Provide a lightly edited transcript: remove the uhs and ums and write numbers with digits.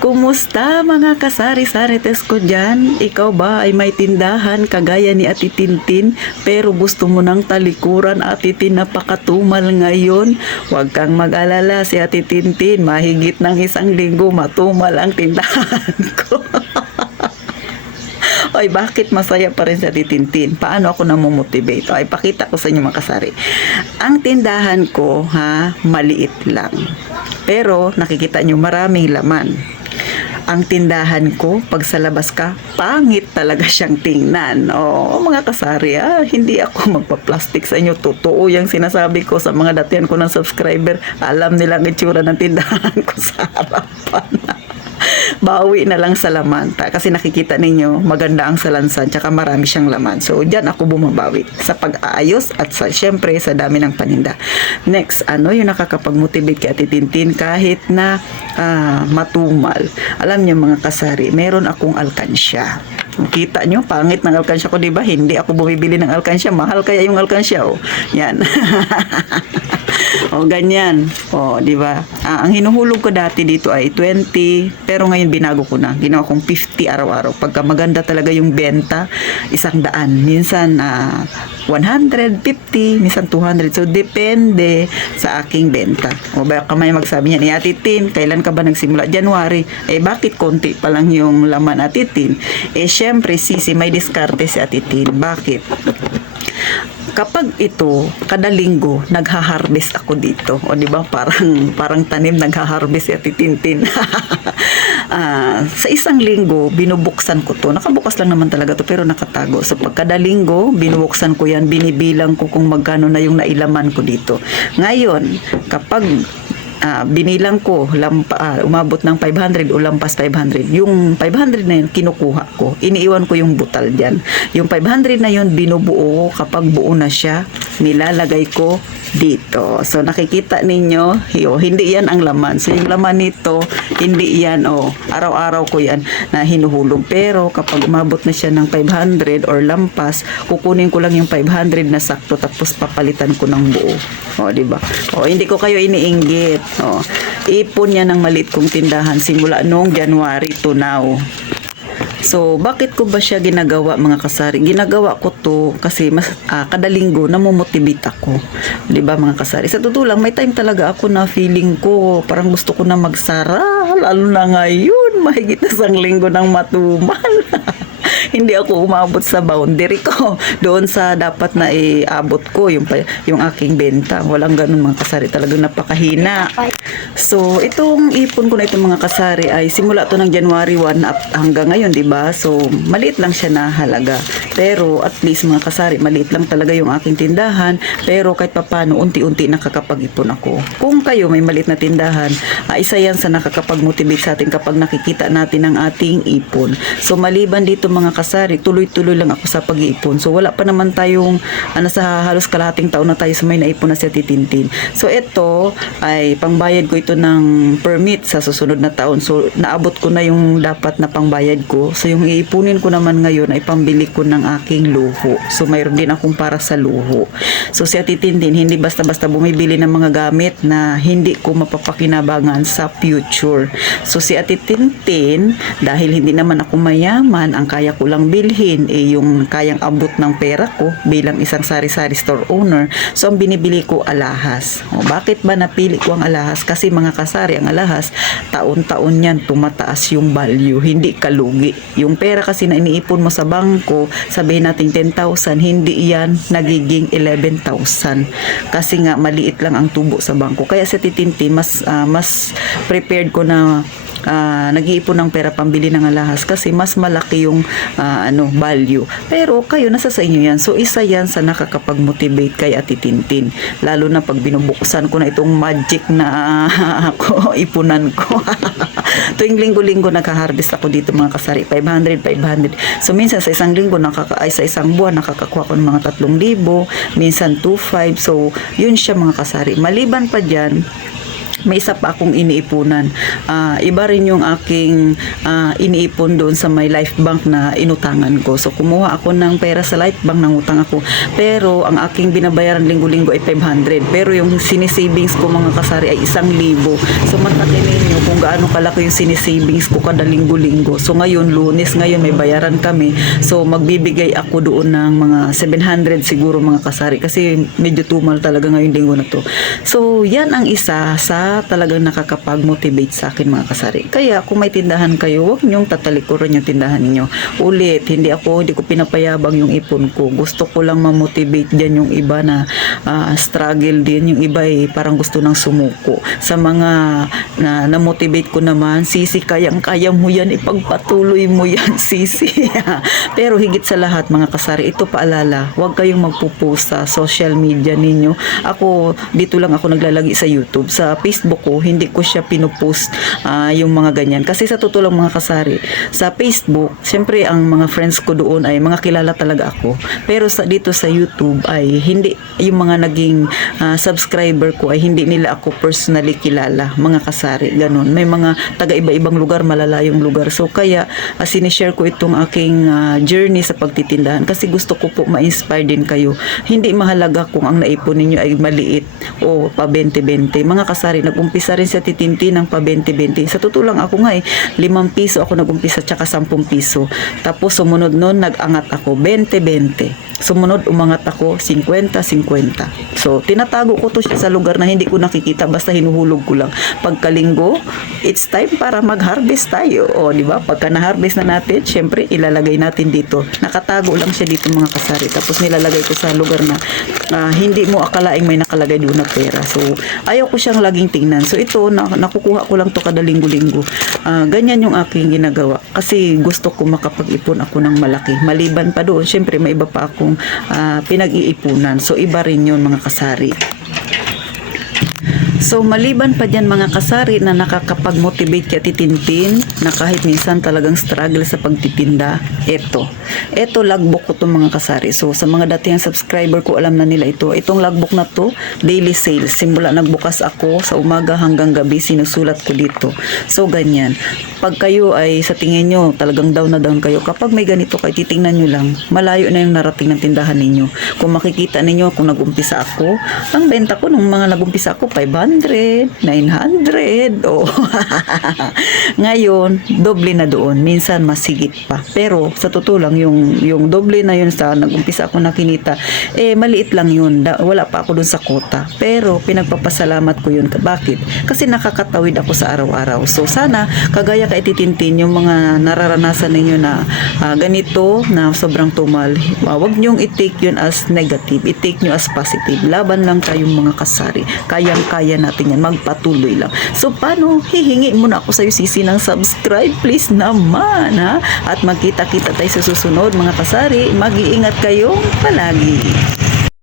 Kumusta mga kasari-sarites ko dyan? Ikaw ba ay may tindahan kagaya ni Ati Tintin pero gusto mo ng talikuran, Ati Tin, napakatumal ngayon? Huwag kang mag-alala, si Ati Tintin mahigit ng 1 linggo matumal ang tindahan ko. Ay, bakit masaya pa rin sa Ati Tintin? Paano ako namomotivate? Ay, pakita ko sa inyo mga kasari. Ang tindahan ko, maliit lang. Pero nakikita nyo maraming laman. Ang tindahan ko, pag sa labas ka, pangit talaga siyang tingnan. Mga kasari, hindi ako magpa-plastic sa inyo. Totoo yung sinasabi ko sa mga datihan ko ng subscriber. Alam nilang itsura ng tindahan ko sa harapan. Bawi na lang sa laman. Kasi nakikita ninyo, maganda ang salansan, tsaka marami siyang laman. So, dyan ako bumabawi sa pag-aayos at syempre sa dami ng paninda. Next, yung nakakapag-motivate kay Ati Tintin kahit na matumal. Alam niyo mga kasari, meron akong alkansya. Kita nyo, pangit ng alkansya ko, diba? Hindi ako bumibili ng alkansya. Mahal kaya yung alkansya, Yan. Ganyan. Di ba? Ang hinuhulog ko dati dito ay 20, pero ngayon binago ko na. Ginawa kong 50 araw-araw. Pagka maganda talaga yung benta, 100. Minsan 150, minsan 200. So, depende sa aking benta. Baka may magsabi niya, ni Ati Tin, kailan ka ba nagsimula? January. Bakit konti pa lang yung laman, Ati Tin? Syempre, may diskarte si Ati Tin. Bakit? Kapag ito, kada linggo, nagha-harvest ako dito. Di ba? Parang tanim, nagha-harvest si Ati Tintin. Sa 1 linggo, binubuksan ko to. Nakabukas lang naman talaga to, pero nakatago. So, pag kada linggo, binubuksan ko yan, binibilang ko kung magkano na yung nailaman ko dito. Ngayon, kapag binilang ko, umabot ng 500 o lampas 500. Yung 500 na yun, kinukuha ko. Iniiwan ko yung butal dyan. Yung 500 na yun, binubuo ko. Kapag buo na siya, nilalagay ko dito. So, nakikita ninyo, hindi yan ang laman. So, yung laman nito, hindi yan, araw-araw ko yan na hinuhulog. Pero, kapag umabot na siya ng 500 or lampas, kukunin ko lang yung 500 na sakto, tapos papalitan ko ng buo. Diba? Hindi ko kayo iniinggit. Ipon niya ng maliit kong tindahan simula noong January to now. So, bakit ko ba siya ginagawa mga kasari? Ginagawa ko to kasi mas kada linggo namomotivate ako. 'Di ba mga kasari? Sa totoo lang, may time talaga ako na feeling ko parang gusto ko na magsara, lalo na ngayon, mahigit na 1 linggo ng matumal. Hindi ako umabot sa boundary ko doon sa dapat na iabot ko yung aking benta. Walang ganun mga kasari, talagang napakahina. So, itong ipon ko na itong mga kasari ay simula to ng January 1 up hanggang ngayon, 'di ba? So, maliit lang siya na halaga. Pero at least mga kasari, maliit lang talaga yung aking tindahan, pero kahit papaano unti-unti nakakapag-ipon ako. Kung kayo may maliit na tindahan, isa yan sa nakakapag-motivate sa atin kapag nakikita natin ang ating ipon. So, maliban dito mga kasari, tuloy-tuloy lang ako sa pag-iipon. So, wala pa naman tayong sa halos kalahating taon na tayo sa may naipon na si Ati Tintin. So, ito ay pangbayad ko ito ng permit sa susunod na taon. So, naabot ko na yung dapat na pangbayad ko. So, yung iipunin ko naman ngayon ay pambili ko ng aking luho. So, mayroon din akong para sa luho. So, si Ati Tintin, hindi basta-basta bumibili ng mga gamit na hindi ko mapapakinabangan sa future. So, si Ati Tintin, dahil hindi naman ako mayaman, ang kaya ko lang bilhin yung kayang abot ng pera ko bilang isang sari-sari store owner. So, ang binibili ko alahas. Bakit ba napili ko ang alahas? Kasi mga kasari, ang alahas, taon-taon yan tumataas yung value, hindi kalugi. Yung pera kasi na iniipon mo sa bangko, sabihin natin 10,000, hindi yan nagiging 11,000. Kasi nga, maliit lang ang tubo sa bangko. Kaya sa Titinti, mas prepared ko na nag-iipon ng pera pambili ng alahas kasi mas malaki yung value. Pero kayo, nasa sa inyo yan. So, isa yan sa nakakapag-motivate kay Ati Tintin. Lalo na pag binubuksan ko na itong magic na ipunan ko. Tuwing linggo-linggo nagka-harvest ako dito mga kasari. 500. So, minsan sa 1 linggo, sa 1 buwan, nakakakuha ko ng mga 3,000. Minsan 2,500. So, yun siya mga kasari. Maliban pa dyan, may isa pa akong iniipunan. Iba rin yung aking iniipon doon sa may Life Bank na inutangan ko. So, kumuha ako ng pera sa Life Bank, nangutang ako. Pero, ang aking binabayaran linggo-linggo ay 500. Pero, yung sinisavings ko mga kasari ay 1,000. So, matakin ninyo kung gaano kalaki yung sinisavings ko kada linggo-linggo. So, ngayon, Lunes, ngayon may bayaran kami. So, magbibigay ako doon ng mga 700 siguro mga kasari. Kasi, medyo tumal talaga ngayong linggo na to. So, yan ang isa sa talagang nakakapag-motivate sa akin mga kasari. Kaya kung may tindahan kayo, huwag niyong tatalikuran yung tindahan niyo. Ulit, hindi ko pinapayabang yung ipon ko. Gusto ko lang ma-motivate dyan yung iba na struggle din. Yung iba parang gusto nang sumuko. Sa mga na-motivate ko naman, Sisi, kayang-kaya mo yan, ipagpatuloy mo yan, Sisi. Pero higit sa lahat mga kasari, ito paalala, huwag kayong magpo-post sa social media ninyo. Ako, dito lang ako naglalagi sa YouTube. Sa Facebook ko, hindi ko siya pinupost yung mga ganyan. Kasi sa totoo lang mga kasari, sa Facebook, syempre ang mga friends ko doon ay mga kilala talaga ako. Pero dito sa YouTube ay hindi, yung mga naging subscriber ko ay hindi nila ako personally kilala, mga kasari. Ganun. May mga taga-iba-ibang lugar, malalayong lugar. So kaya sinishare ko itong aking journey sa pagtitindahan kasi gusto ko po ma-inspire din kayo. Hindi mahalaga kung ang naipon ninyo ay maliit o pa 20-20. Mga kasari, nag-umpisa rin sa titinti ng pa 20-20. Sa totoo lang ako nga 5 piso ako nag-umpisa tsaka 10 piso. Tapos sumunod nun, nag-angat ako 20-20. Sumunod, umangat ako 50-50. So, tinatago ko to siya sa lugar na hindi ko nakikita basta hinuhulog ko lang. Pagkalinggo, it's time para mag-harvest tayo. O, di ba? Pagka na-harvest na natin, syempre, ilalagay natin dito. Nakatago lang siya dito mga kasari. Tapos nilalagay ko sa lugar na hindi mo akalaing may nakalagay doon na pera. So, ayaw ko siyang laging tingnan. So, ito, nakukuha ko lang to kada linggo-linggo. Ganyan yung aking ginagawa. Kasi gusto ko makapag-ipon ako ng malaki. Maliban pa doon, syempre, may iba pa akong pinag-iipunan. So, iba rin yun mga kasari. So, maliban pa dyan mga kasari na nakakapag-motivate kaya titintin na kahit minsan talagang struggle sa pagtitinda, eto logbook ko itong mga kasari. So, sa mga dating subscriber ko, alam na nila ito. Itong logbook na to, daily sales. Simula nagbukas ako sa umaga hanggang gabi, sinusulat ko dito. So, ganyan. Pag kayo ay sa tingin nyo, talagang down na down kayo, kapag may ganito kayo, titingnan nyo lang, malayo na yung narating ng tindahan ninyo. Kung makikita ninyo, kung nag-umpisa ako, ang benta ko nung mga nag-umpisa ako, 500, 900, oh. Ngayon, doble na doon. Minsan, masigit pa. Pero, sa totoo lang, yung doble na yun sa nag-umpisa ako na kinita, maliit lang yun. Wala pa ako dun sa kota. Pero, pinagpapasalamat ko yun. Bakit? Kasi nakakatawid ako sa araw-araw. So, sana, kagaya ka ititintin yung mga nararanasan ninyo na ganito, na sobrang tumal. Huwag nyong i-take yun as negative. I-take nyo as positive. Laban lang kayong mga kasari. Kayang-kaya natin yan. Magpatuloy lang. So, paano? Hihingi muna ako sa'yo, Sisi, ng subscribe. Please naman, ha? At magkita-kita tayo sa susunod, mga kasari. Mag-iingat kayo palagi.